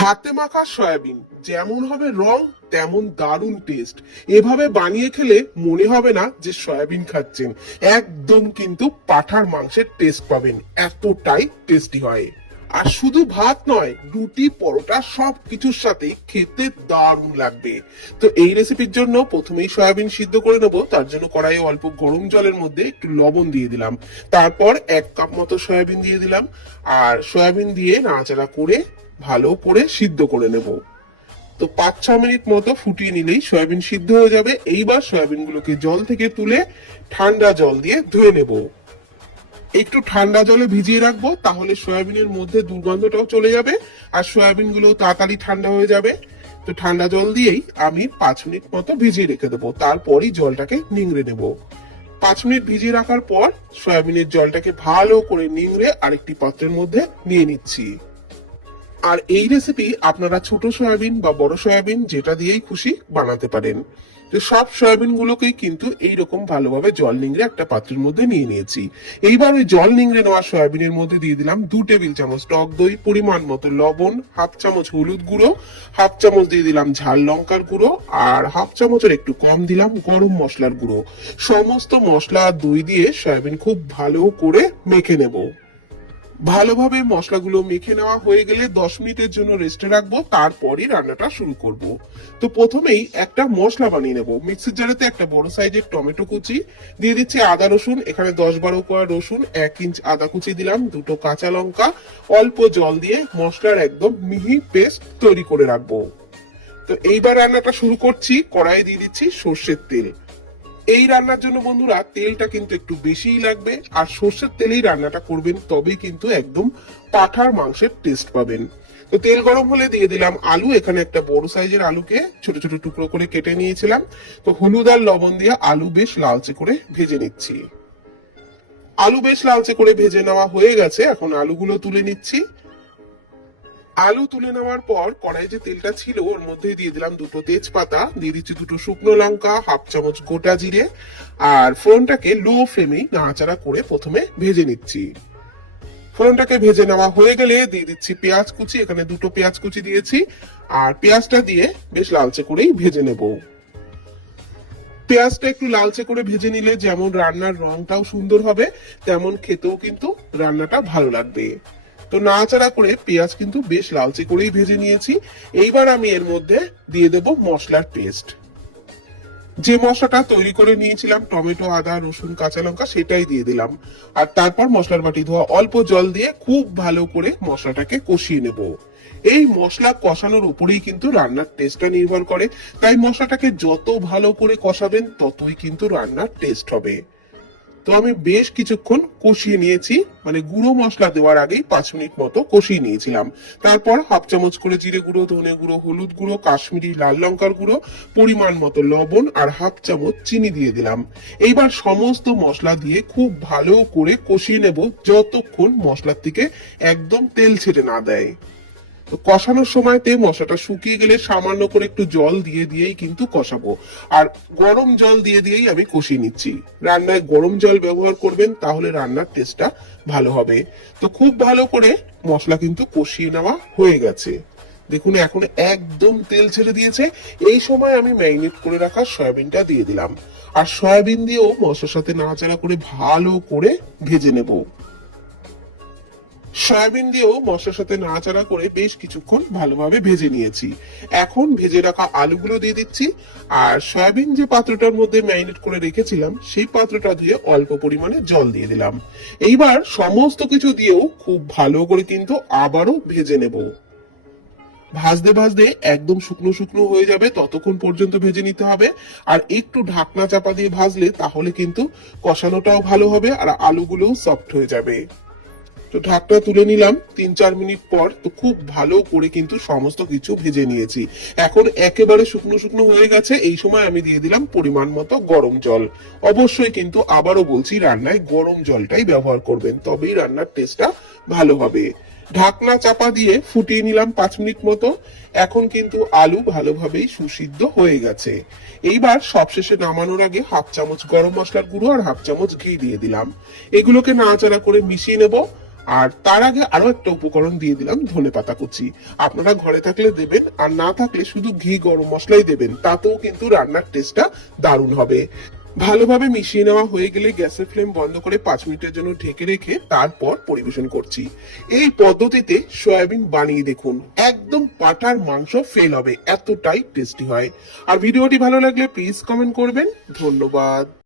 হাতে মাখা সয়াবিন। যেমন হবে রং, তেমন দারুণ টেস্ট এভাবে বানিয়ে খেলে মনে হবে না যে সয়াবিন খাচ্ছেন। একদম কিন্তু পাঠার মাংসের টেস্ট পাবেন। এতটাই টেস্টি হয়। আর শুধু ভাত নয়, রুটি, পরোটা সব কিছুর সাথে খেতে দারুণ লাগবে। তো এই রেসিপির জন্য প্রথমেই সয়াবিন সিদ্ধ করে নেব। তার জন্য কড়াইয়ে অল্প গরম জলের মধ্যে একটু লবণ দিয়ে দিলাম। তারপর এক কাপ মতো সয়াবিন দিয়ে দিলাম। আর সয়াবিন দিয়ে নাড়াচাড়া করে ভালো করে সিদ্ধ করে নেব। তো পাঁচ ছ মিনিট মতো ফুটিয়ে নিলেই সয়াবিন সিদ্ধ হয়ে যাবে। এইবার সয়াবিন গুলোকে জল থেকে তুলে ঠান্ডা জল দিয়ে ধুয়ে নেব। একটু ঠান্ডা জলে ভিজিয়ে রাখব, তাহলে সয়াবিনের মধ্যে দুর্গন্ধটাও চলে যাবে আর সয়াবিনগুলো তাড়াতাড়ি ঠান্ডা হয়ে যাবে। তো ঠান্ডা জল দিয়েই আমি পাঁচ মিনিট মতো ভিজিয়ে রেখে দেবো। তারপরই জলটাকে নিংড়ে নেব। পাঁচ মিনিট ভিজিয়ে রাখার পর সয়াবিনের জলটাকে ভালো করে নিংড়ে আরেকটি পাত্রের মধ্যে নিয়ে নিচ্ছি। আর এই রেসিপি আপনারা ছোট সয়াবিন বা বড় সয়াবিন যেটা দিয়েই খুশি বানাতে পারেন। তো সব সয়াবিন গুলোকেই কিন্তু এইরকম ভালোভাবে জল নিংড়ে একটা পাত্রের মধ্যে নিয়ে নিয়েছি। এইবার ওই জল নিংড়ে নেওয়া সয়াবিনের মধ্যে দিয়ে দিলাম দু টেবিল চামচ টক দই, পরিমাণ মতো লবণ, হাফ চামচ হলুদ গুঁড়ো, হাফ চামচ দিয়ে দিলাম ঝাল লঙ্কার গুঁড়ো আর হাফ চামচের একটু কম দিলাম গরম মশলার গুঁড়ো। সমস্ত মশলা দই দিয়ে সয়াবিন খুব ভালো করে মেখে নেব। ভালোভাবে মশলাগুলো মেখে নেওয়া হয়ে গেলে দশ মিনিটের জন্য রেস্টে রাখব, তারপরই রান্নাটা শুরু করব। তো প্রথমেই একটা মশলা বানিয়ে নেব। মিক্সির জারেতে একটা বড় সাইজের টমেটো কুচি দিয়ে দিচ্ছি আদা, রসুন, এখানে দশ বারো কোয়া রসুন, এক ইঞ্চ আদা কুচি দিলাম, দুটো কাঁচা লঙ্কা, অল্প জল দিয়ে মশলার একদম মিহি পেস্ট তৈরি করে রাখব। তো এইবার রান্নাটা শুরু করছি, কড়াইয়ে দিয়ে দিচ্ছি সর্ষের তেল। এই রান্নার জন্য বন্ধুরা তেলটা কিন্তু একটু বেশিই লাগবে, আর সর্ষের তেলেই রান্নাটা করবেন, তবেই কিন্তু একদম পাঠার মাংসের টেস্ট পাবেন। তো তেল গরম হলে দিয়ে দিলাম আলু, এখানে একটা বড় সাইজের আলুকে ছোট ছোট টুকরো করে কেটে নিয়েছিলাম। তো হলুদ আর লবণ দিয়ে আলু বেশ লালচে করে ভেজে নিচ্ছি। আলু বেশ লালচে করে ভেজে নেওয়া হয়ে গেছে, এখন আলুগুলো তুলে নিচ্ছি। আলু তুলে নেওয়ার পর কড়াই যে তেলটা ছিল, ওর মধ্যে দিয়ে দিলাম দুটো তেজপাতা, দিয়ে দিচ্ছি দুটো শুকনো লঙ্কা, হাফ চামচ গোটা জিরে, আর ফোড়নটাকে লো ফ্লেমেই নাড়াচাড়া করে প্রথমে ভেজে নিচ্ছি। ফোড়নটাকে ভেজে নেওয়া হয়ে গেলে দিয়ে দিচ্ছি পেঁয়াজ কুচি, এখানে দুটো পেঁয়াজ কুচি দিয়েছি, আর পেঁয়াজটা দিয়ে বেশ লালচে করেই ভেজে নেব। পেঁয়াজটা একটু লালচে করে ভেজে নিলে যেমন রান্নার রংটাও সুন্দর হবে, তেমন খেতেও কিন্তু রান্নাটা ভালো লাগবে। তো নাড়াচাড়া করে পেঁয়াজ কিন্তু বেশ লালচে করেই ভেজে নিয়েছি। এইবার আমি এর মধ্যে দিয়ে দেব মশলার পেস্ট। যে মশলাটা তৈরি করে নিয়েছিলাম, টমেটো, আদা, রসুন, কাঁচা লঙ্কা, সেটাই দিয়ে দিলাম। আর তারপর মশলার বাটি ধোয়া অল্প জল দিয়ে খুব ভালো করে মশলাটাকে কষিয়ে নেব। এই মশলা কষানোর উপরেই কিন্তু রান্নার টেস্টটা নির্ভর করে। তাই মশলাটাকে যত ভালো করে কষাবেন, ততই কিন্তু রান্নার টেস্ট হবে। তো আমি বেশ কিছুক্ষণ কষিয়ে নিয়েছি। মানে গুঁড়ো মশলা দেওয়ার আগেই পাঁচ মিনিট মতো কষিয়ে নিয়েছিলাম। তারপর হাফ চামচ করে জিরে গুঁড়ো, ধনে গুঁড়ো, হলুদ গুঁড়ো, কাশ্মীরি লাল লঙ্কার গুঁড়ো, পরিমাণ মতো লবণ আর হাফ চামচ চিনি দিয়ে দিলাম। এইবার সমস্ত মশলা দিয়ে খুব ভালো করে কষিয়ে নেব যতক্ষণ মশলার থেকে একদম তেল ছেড়ে না দেয়। কষানোর সময়তে মশলাটা শুকিয়ে গেলে সামান্য করে একটু জল দিয়ে দিয়েই কিন্তু কষাবো। আর গরম জল দিয়ে দিয়েই আমি কষিয়ে নিচ্ছি। রান্নায় গরম জল ব্যবহার করবেন, তাহলে রান্নার টেস্টটা ভালো হবে। তো খুব ভালো করে মশলা কিন্তু কষিয়ে নেওয়া হয়ে গেছে। দেখুন, এখন একদম তেল ছেড়ে দিয়েছে। এই সময় আমি ম্যারিনেট করে রাখা সয়াবিনটা দিয়ে দিলাম। আর সয়াবিন দিয়েও মশলার সাথে নাড়াচাড়া করে ভালো করে ভেজে নেব। সয়াবিন দিয়েও মশলার সাথে নাড়াচাড়া করে বেশ কিছুক্ষণ ভালোভাবে ভেজে নিয়েছি। এখন ভেজে রাখা আলুগুলো দিয়ে দিচ্ছি। আর সয়াবিন যে পাত্রটার মধ্যে ম্যারিনেট করে রেখেছিলাম, সেই পাত্রটা দিয়ে অল্প পরিমাণে জল দিয়ে দিলাম। এইবার সমস্ত কিছু দিয়েও খুব ভালো করে কিন্তু আবারও ভেজে নেব। ভাজতে ভাজতে একদম শুকনো শুকনো হয়ে যাবে, ততক্ষণ পর্যন্ত ভেজে নিতে হবে। আর একটু ঢাকনা চাপা দিয়ে ভাজলে তাহলে কিন্তু কষানোটাও ভালো হবে আর আলুগুলোও সফট হয়ে যাবে। তো ঢাকটা তুলে নিলাম। তিন, চার মিনিট পর তো খুব ভালো করে কিন্তু সমস্ত কিছু ভেজে নিয়েছি। এখন একেবারে শুকনো শুকনো হয়ে গেছে। এই সময় আমি দিয়ে দিলাম পরিমাণ মতো গরম জল। অবশ্যই কিন্তু আবারও বলছি, রান্নায় গরম জলটাই ব্যবহার করবেন, তবেই রান্নার টেস্টটা ভালো হবে। ঢাকনা চাপা দিয়ে ফুটিয়ে নিলাম পাঁচ মিনিট মতো। এখন কিন্তু আলু ভালোভাবেই সুসিদ্ধ হয়ে গেছে। এইবার সবশেষে নামানোর আগে হাফ চামচ গরম মশলার গুঁড়ো আর হাফ চামচ ঘি দিয়ে দিলাম। এগুলোকে নাড়াচাড়া করে মিশিয়ে নেব। আর তার আগে আরও একটা উপকরণ দিয়ে দিলাম, ধনে পাতা কুচি। আপনারা ঘরে থাকলে দেবেন, আর না থাকলে শুধু ঘি গরম মশলাই দেবেন, তাতেও কিন্তু রান্নার টেস্টটা দারুণ হবে। ভালোভাবে মিশিয়ে নেওয়া হয়ে গেলে গ্যাসের ফ্লেম বন্ধ করে পাঁচ মিনিটের জন্য ঢেকে রেখে তারপর পরিবেশন করছি। এই পদ্ধতিতে সয়াবিন বানিয়ে দেখুন, একদম পাটার মাংস ফেল হবে, এতটাই টেস্টি হয়। আর ভিডিওটি ভালো লাগলে প্লিজ কমেন্ট করবেন। ধন্যবাদ।